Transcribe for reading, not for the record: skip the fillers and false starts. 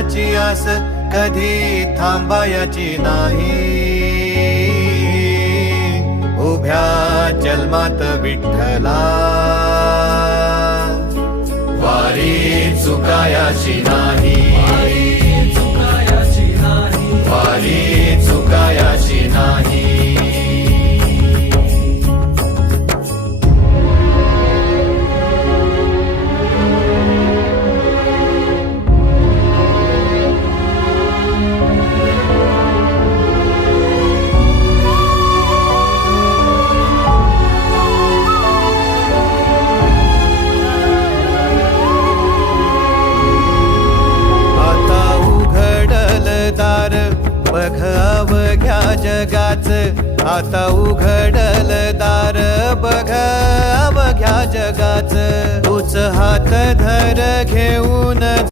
देवाची आस कधी थांबायची नाही. उभ्या जन्मात विठ्ठला वारी चुकायाची नाही. वारी चुकायाची नाही. बघ अवघ्या जगाच, आता उघडल दार बघ अवघ्या जगाच. तूच हात धर घेऊन